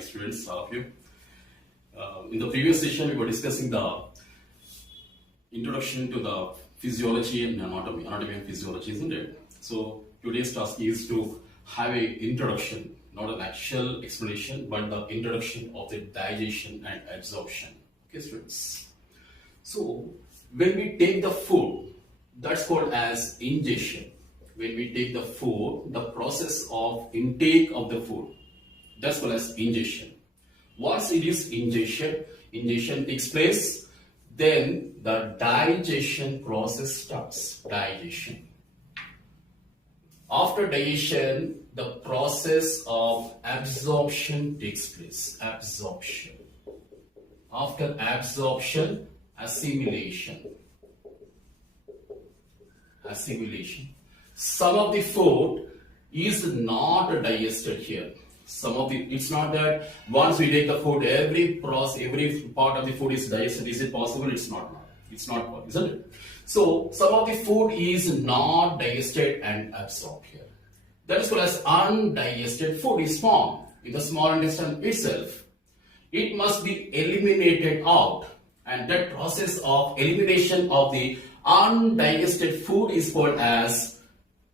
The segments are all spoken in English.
Hi students, all of you. In the previous session, we were discussing the introduction to the physiology and anatomy and physiology, isn't it? So today's task is to have a introduction, not an actual explanation, but the introduction of the digestion and absorption. Okay, students. So when we take the food, that's called as ingestion. When we take the food, the process of intake of the food, that's called as ingestion. Once it is ingestion takes place, then the digestion process starts. Digestion. After digestion, the process of absorption takes place. Absorption. After absorption, assimilation. Assimilation. Some of the food is not digested here. It's not that once we take the food, every part of the food is digested. Is it possible? It's not. It's not possible, isn't it? So some of the food is not digested and absorbed here. That is called as undigested food is formed in the small intestine itself. It must be eliminated out, and that process of elimination of the undigested food is called as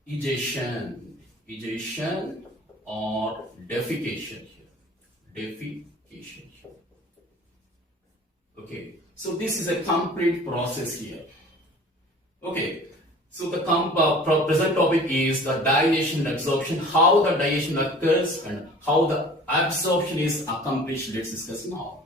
egestion. Egestion or defecation here. Defecation here. Okay, so this is a complete process here. Okay, so the present topic is the digestion and absorption, how the digestion occurs and how the absorption is accomplished. Let's discuss now.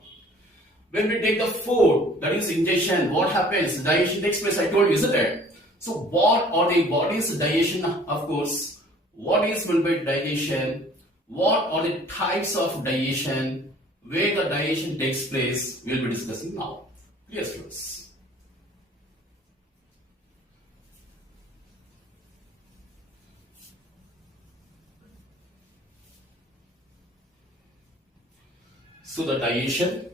When we take the food, that is ingestion, what happens? Digestion takes place, I told you, isn't it? So what is digestion? Of course, what is meant by digestion? What are the types of digestion? Where the digestion takes place, we'll be discussing now. Yes, students. So the digestion.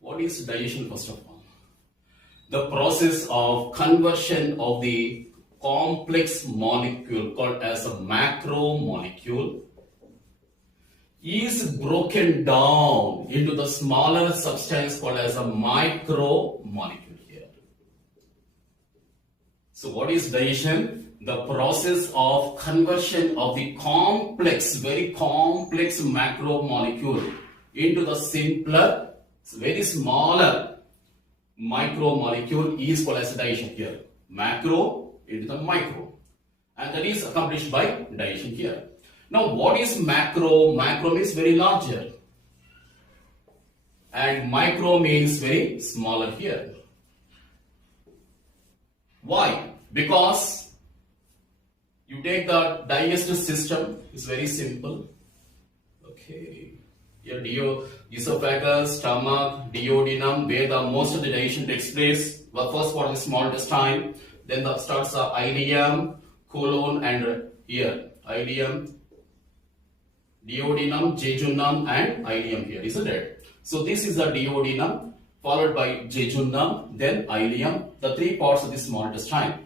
What is digestion first of all? The process of conversion of the complex molecule called as a macromolecule is broken down into the smaller substance called as a micromolecule here. So what is digestion? The process of conversion of the complex, very complex macromolecule into the simpler, very smaller micromolecule is called as digestion here. Macro into the micro, and that is accomplished by digestion here. Now what is macro? Macro means very larger, and micro means very smaller here. Why? Because you take the digestive system, it's very simple. Okay. Your esophagus, stomach, duodenum, where the most of the digestion takes place. The first part is small intestine, then starts the ileum, colon, and ear. Ileum, duodenum, jejunum, and ileum here, isn't it? So this is the duodenum, followed by jejunum, then ileum, the three parts of the small intestine,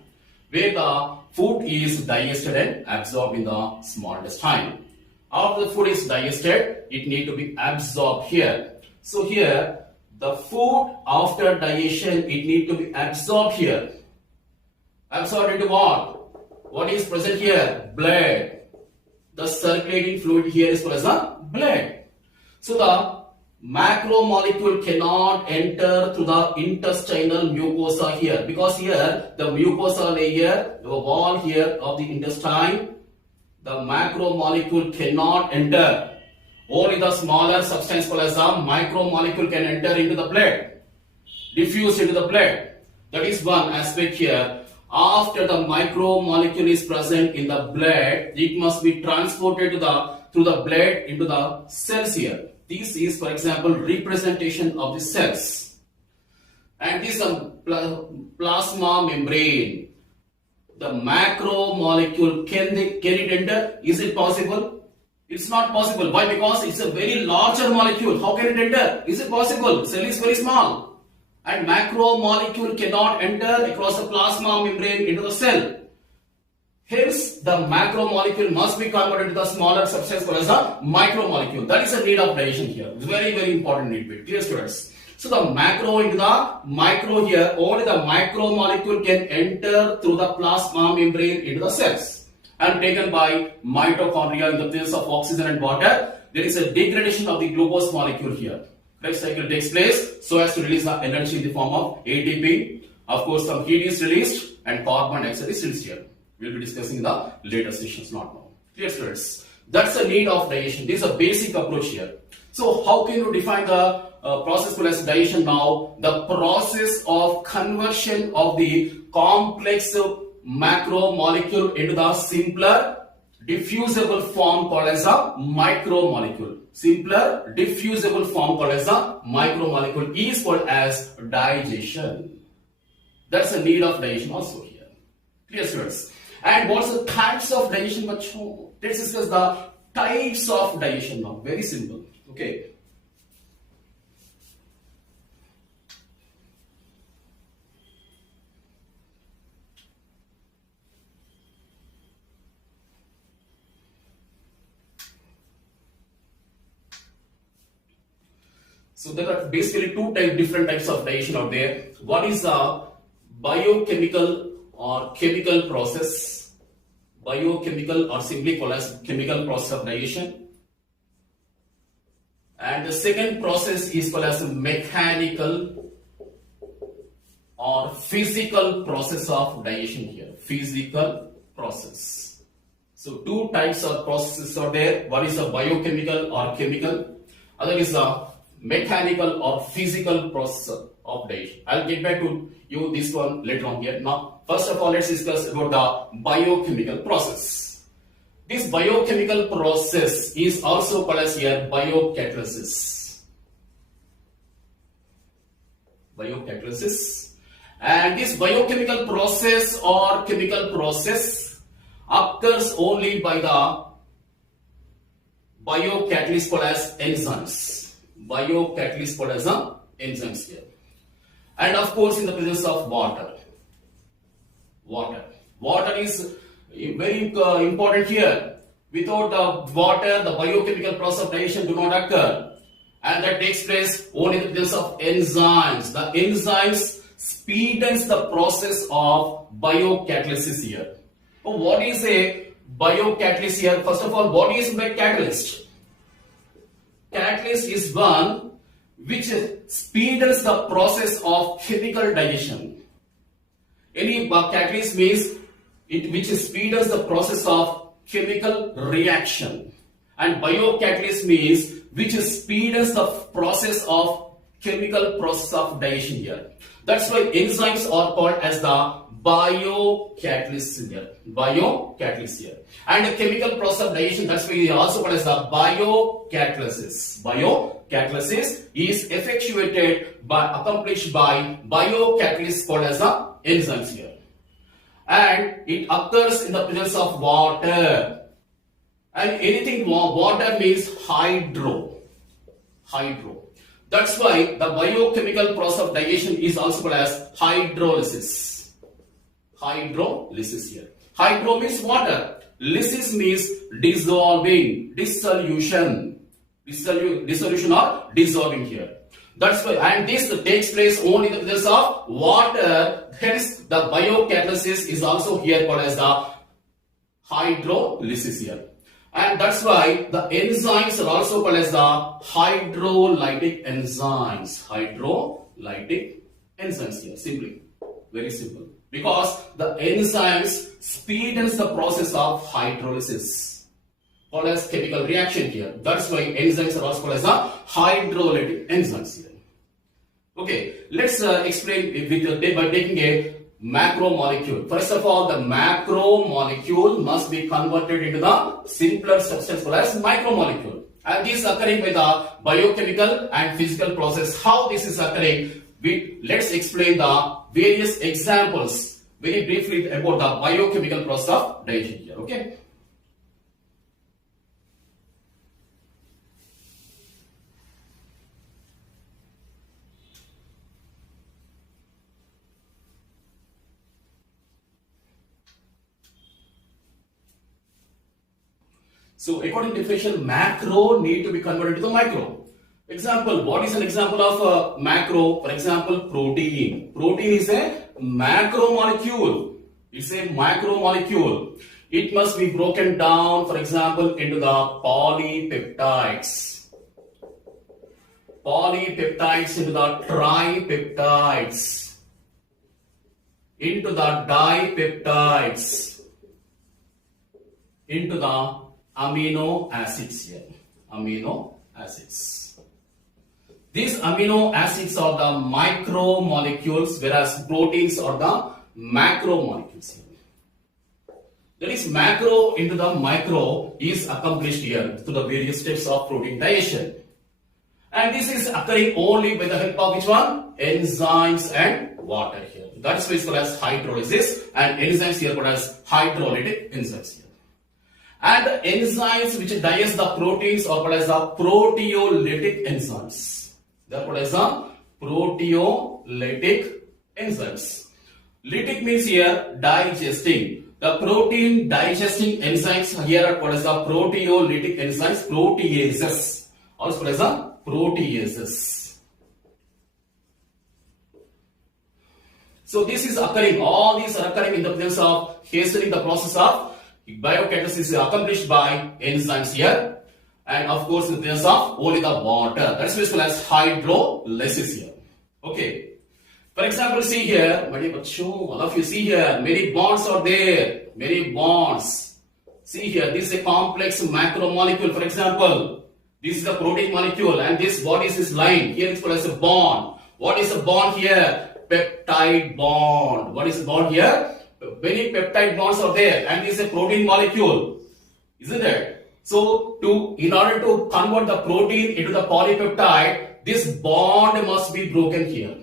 where the food is digested and absorbed in the small intestine. After the food is digested, it needs to be absorbed here. So here, the food after digestion, it needs to be absorbed here. Absorbed into what? What is present here? Blood. The circulating fluid here is called as the blood. So the macromolecule cannot enter through the intestinal mucosa here, because here the mucosa layer, the wall here of the intestine, the macromolecule cannot enter. Only the smaller substance called as a micromolecule can enter into the blood, diffuse into the blood. That is one aspect here. After the micromolecule is present in the blood, it must be transported through the blood into the cells here. This is, for example, representation of the cells. And this plasma membrane. The macromolecule, can it enter? Is it possible? It's not possible. Why? Because it's a very larger molecule. How can it enter? Is it possible? Cell is very small. And macromolecule cannot enter across the plasma membrane into the cell. Hence, the macromolecule must be converted to the smaller substance called as the micromolecule. That is the need of digestion here. It's very, very important need bit. Clear, students? So the macro into the micro here, only the macromolecule can enter through the plasma membrane into the cells and taken by mitochondria in the presence of oxygen and water. There is a degradation of the glucose molecule here. Krebs cycle takes place so as to release the energy in the form of ATP. Of course, some heat is released and carbon dioxide is released here. We will be discussing in the later sessions, not now. Clear, students? That's the need of digestion. This is a basic approach here. So, how can you define the process called as digestion now? The process of conversion of the complex macromolecule into the simpler diffusible form called as a micromolecule. Simpler diffusible form called as a micromolecule is called as digestion. That's the need of digestion also here. Clear, students? And what's the types of digestion? Let's discuss the types of digestion now. Very simple. Okay. So there are basically different types of digestion out there. One is a biochemical or chemical process. Biochemical or simply called as chemical process of digestion. And the second process is called as a mechanical or physical process of digestion here. Physical process. So two types of processes are there. One is a biochemical or chemical. Other is a mechanical or physical process of digestion. I'll get back to you this one later on here. Now, first of all, let's discuss about the biochemical process. This biochemical process is also called as here biocatalysis. Biocatalysis. And this biochemical process or chemical process occurs only by the biocatalyst called as enzymes. Biocatalyst called as enzymes here. And of course, in the presence of water. Water is very important here. Without water, the biochemical process of digestion do not occur. And that takes place only in the presence of enzymes. The enzymes speedens the process of biocatalysis here. So what is a biocatalyst here? First of all, what is a catalyst? Catalyst is one which speeds the process of chemical digestion. Any catalyst means which speeds the process of chemical reaction. And biocatalyst means which speeds the process of chemical process of digestion here. That's why enzymes are called as the biocatalysts here. Biocatalysts here. And the chemical process of digestion, that's why we also called as the biocatalysis. Biocatalysis is accomplished by biocatalysts called as the enzymes here. And it occurs in the presence of water. And anything water means hydro. That's why the biochemical process of digestion is also called as hydrolysis. Hydrolysis here. Hydro means water. Lysis means dissolving, dissolution. Dissolution or dissolving here. That's why, and this takes place only in the presence of water. Hence, the biocatalysis is also here called as the hydrolysis here. And that's why the enzymes are also called as the hydrolytic enzymes. Hydrolytic enzymes here, simply. Very simple. Because the enzymes speedens the process of hydrolysis. Called as chemical reaction here. That's why enzymes are also called as the hydrolytic enzymes here. Okay, let's explain by taking a macromolecule. First of all, the macromolecule must be converted into the simpler substance called as micromolecule. And this is occurring by the biochemical and physical process. How this is occurring? Let's explain the various examples very briefly about the biochemical process of digestion here. Okay. So according to definition, macro need to be converted to the micro. Example, what is an example of macro? For example, protein. Protein is a macromolecule. It's a macromolecule. It must be broken down, for example, into the polypeptides. Polypeptides into the tripeptides. Into the dipeptides. Into the amino acids here. Amino acids. These amino acids are the micromolecules, whereas proteins are the macromolecules. That is, macro into the micro is accomplished here through the various steps of protein digestion. And this is occurring only by the help of which one? Enzymes and water here. That is called as hydrolysis, and enzymes here called as hydrolytic enzymes here. And the enzymes which digest the proteins are called as the proteolytic enzymes. They are called as the proteolytic enzymes. Lytic means here digesting. The protein digesting enzymes here are called as the proteolytic enzymes, proteases. Also called as the proteases. So this is occurring, all these are occurring in the presence of hastening the process of biocatalysis is accomplished by enzymes here. And of course, in the presence of only the water. That's what is called as hydrolysis here. Okay. For example, see here, all of you see here, many bonds are there. Many bonds. See here, this is a complex macromolecule. For example, this is a protein molecule and this body is lined. Here it's called as a bond. What is a bond here? Peptide bond. What is a bond here? Many peptide bonds are there and this is a protein molecule. Isn't it? So, in order to convert the protein into the polypeptide, this bond must be broken here.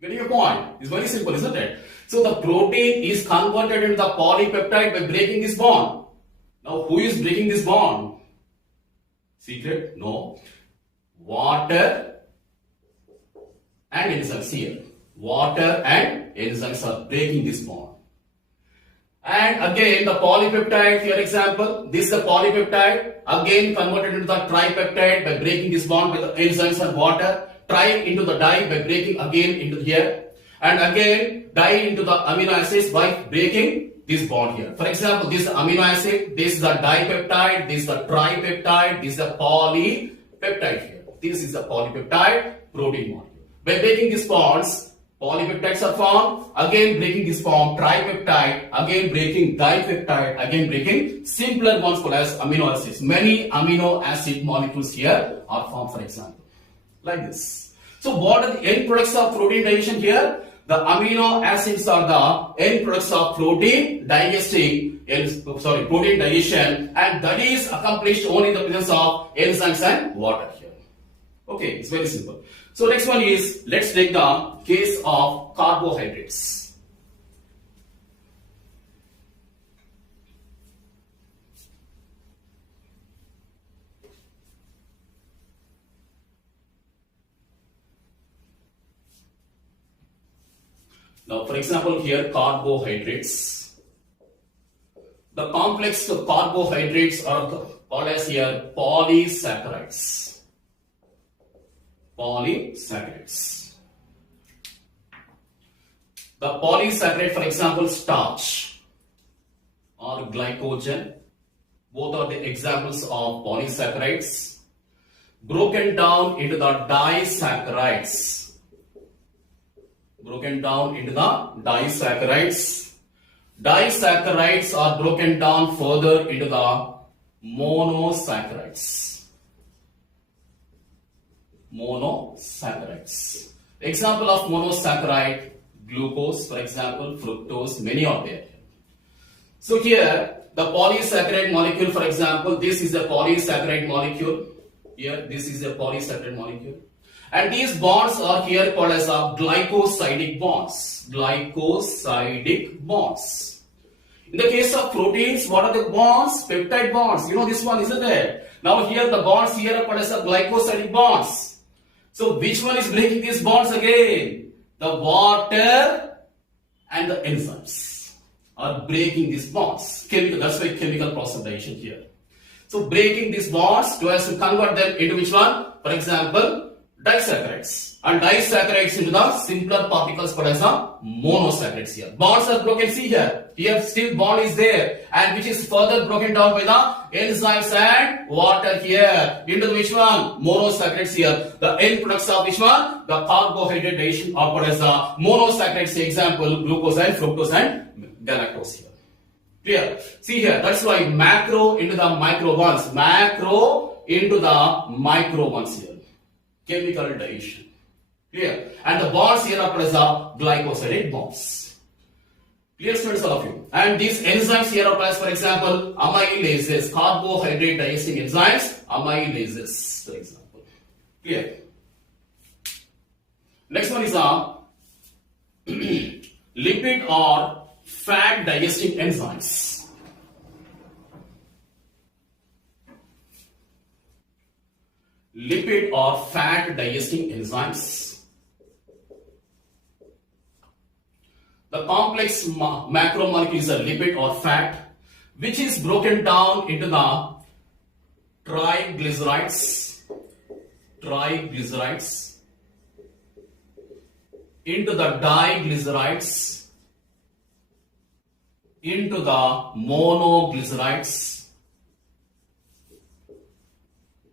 Getting your point? It's very simple, isn't it? So, the protein is converted into the polypeptide by breaking this bond. Now, who is breaking this bond? Secret? No. Water and enzymes here. Water and enzymes are breaking this bond. And again, the polypeptide, for example, this is the polypeptide, again converted into the tripeptide by breaking this bond with the enzymes and water, tri into the di by breaking again into here, and again di into the amino acids by breaking this bond here. For example, this is the amino acid, this is the dipeptide, this is the tripeptide, this is the polypeptide here. This is the polypeptide protein molecule. By breaking these bonds, polypeptides are formed, again breaking this form, tripeptide, again breaking dipeptide, again breaking simpler ones called as amino acids. Many amino acid molecules here are formed, for example, like this. So what are the end products of protein digestion here? The amino acids are the end products of protein digestion, and that is accomplished only in the presence of enzymes and water here. Okay, it's very simple. So next one is, let's take the case of carbohydrates. Now, for example, here carbohydrates. The complex of carbohydrates are called as here polysaccharides. Polysaccharides. The polysaccharide, for example, starch or glycogen, both are the examples of polysaccharides. Broken down into the disaccharides. Broken down into the disaccharides. Disaccharides are broken down further into the monosaccharides. Monosaccharides. Example of monosaccharide, glucose, for example, fructose, many are there. So here, the polysaccharide molecule, for example, this is a polysaccharide molecule. Here, this is a polysaccharide molecule. And these bonds are here called as glycosidic bonds. Glycosidic bonds. In the case of proteins, what are the bonds? Peptide bonds. You know this one, isn't it? Now here, the bonds here are called as glycosidic bonds. So which one is breaking these bonds again? The water and the enzymes are breaking these bonds. Chemical, that's why chemical process of digestion here. So breaking these bonds to us to convert them into which one? For example, disaccharides. And disaccharides into the simpler particles called as the monosaccharides here. Bonds are broken, see here. Here still bond is there, and which is further broken down by the enzymes and water here. Into which one? Monosaccharides here. The end products of which one? The carbohydrate digestion are called as the monosaccharides. Example, glucose and fructose and galactose here. Clear? See here, that's why macro into the micro bonds. Macro into the micro bonds here. Chemical digestion. Clear? And the bonds here are called as the glycosidic bonds. Clear, students, all of you? And these enzymes here are called as, for example, amylases, carbohydrate digesting enzymes, amylases, for example. Clear? Next one is a lipid or fat digesting enzymes. Lipid or fat digesting enzymes. The complex macromolecule is a lipid or fat which is broken down into the triglycerides, into the diglycerides, into the monoglycerides,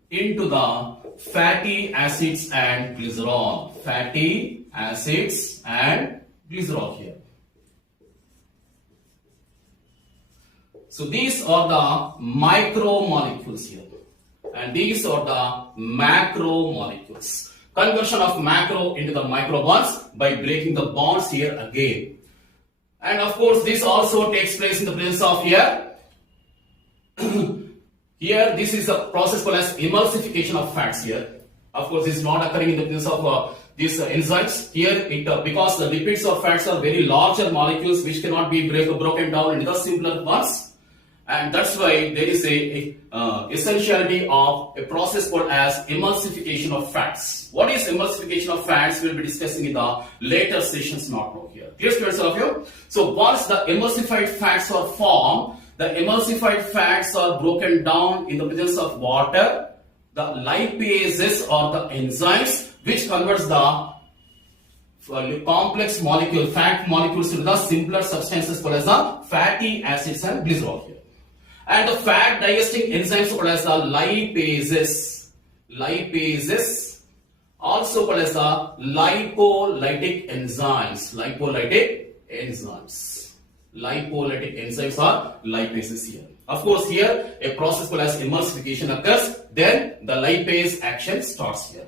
into the fatty acids and glycerol. Fatty acids and glycerol here. So these are the micromolecules here, and these are the macromolecules. Conversion of macro into the micro bonds by breaking the bonds here again. And of course, this also takes place in the presence of here. Here, this is a process called as emulsification of fats here. Of course, this is not occurring in the presence of these enzymes. Here, because the lipids or fats are very larger molecules which cannot be broken down into the simpler ones. And that's why there is a essentiality of a process called as emulsification of fats. What is emulsification of fats? We'll be discussing in the later sessions, not now here. Clear, students, all of you? So once the emulsified fats are formed, the emulsified fats are broken down in the presence of water. The lipases or the enzymes which converts the complex molecule, fat molecules into the simpler substances called as the fatty acids and glycerol here. And the fat digesting enzymes called as the lipases, also called as the lipolytic enzymes, lipolytic enzymes are lipases here. Of course, here a process called as emulsification occurs, then the lipase action starts here.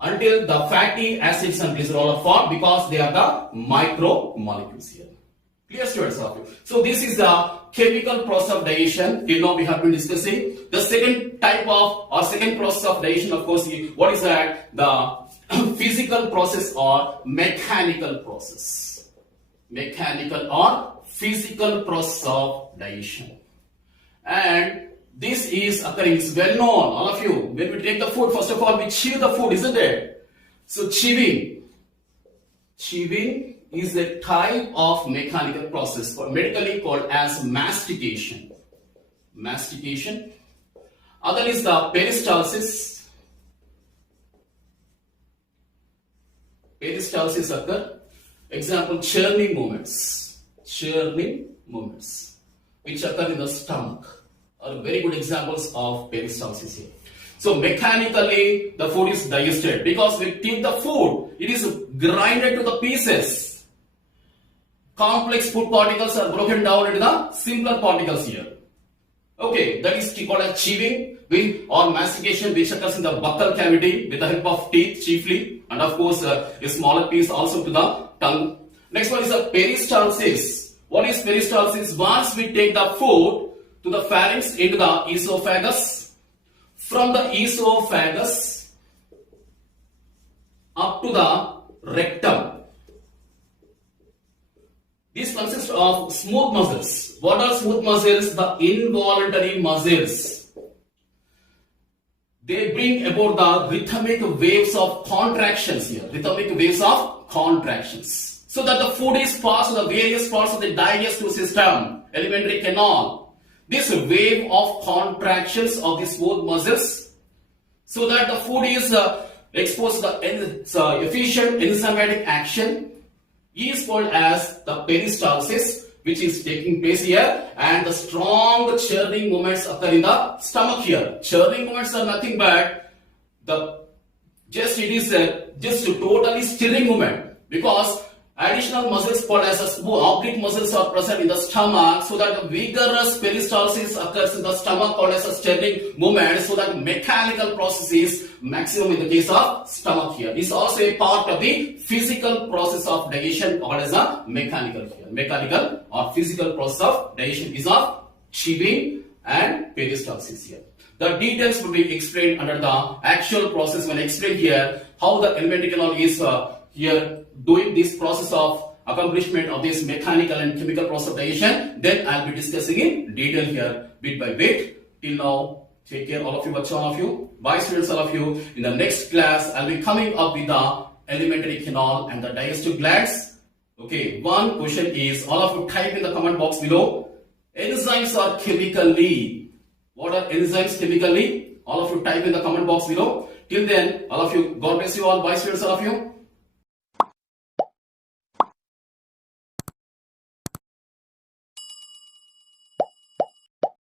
Until the fatty acids and glycerol are formed because they are the micromolecules here. Clear, students? So this is the chemical process of digestion. Till now we have been discussing. The second type of or second process of digestion, of course, what is that? The physical process or mechanical process. Mechanical or physical process of digestion. And this is occurring, it's well known, all of you. When we take the food, first of all, we chew the food, isn't it? So chewing is a type of mechanical process, medically called as mastication. Other is the peristalsis. Peristalsis occur. Example, churning movements, which occur in the stomach, are very good examples of peristalsis here. So mechanically, the food is digested because we take the food, it is grinded to the pieces. Complex food particles are broken down into the simpler particles here. Okay, that is called as chewing or mastication, which occurs in the buccal cavity with the help of teeth chiefly, and of course a smaller piece also to the tongue. Next one is the peristalsis. What is peristalsis? Once we take the food to the pharynx into the esophagus, from the esophagus up to the rectum. These consist of smooth muscles. What are smooth muscles? The involuntary muscles. They bring about the rhythmic waves of contractions here. So that the food is passed to the various parts of the digestive system, alimentary canal. this wave of contractions of the smooth muscles so that the food is exposed to the efficient enzymatic action is called as the peristalsis, which is taking place here, and the strong churning movements occur in the stomach here. Churning movements are nothing but it is just totally stirring movement, because additional muscles called as oblique muscles are present in the stomach, so that the vigorous peristalsis occurs in the stomach called as a stirring movement, so that mechanical process is maximum in the case of stomach here. This is also a part of the physical process of digestion called as a mechanical here. Mechanical or physical process of digestion is of chewing and peristalsis here. The details will be explained under the actual process when explained here how the alimentary canal is here doing this process of accomplishment of this mechanical and chemical process of digestion. Then I'll be discussing in detail here bit by bit. Till now, take care all of you, all of you. Bye students, all of you. In the next class, I'll be coming up with the alimentary canal and the digestive glands. Okay, one question is, all of you type in the comment box below. Enzymes are chemically. What are enzymes chemically? All of you type in the comment box below. Till then, all of you, God bless you all. Bye students, all of you.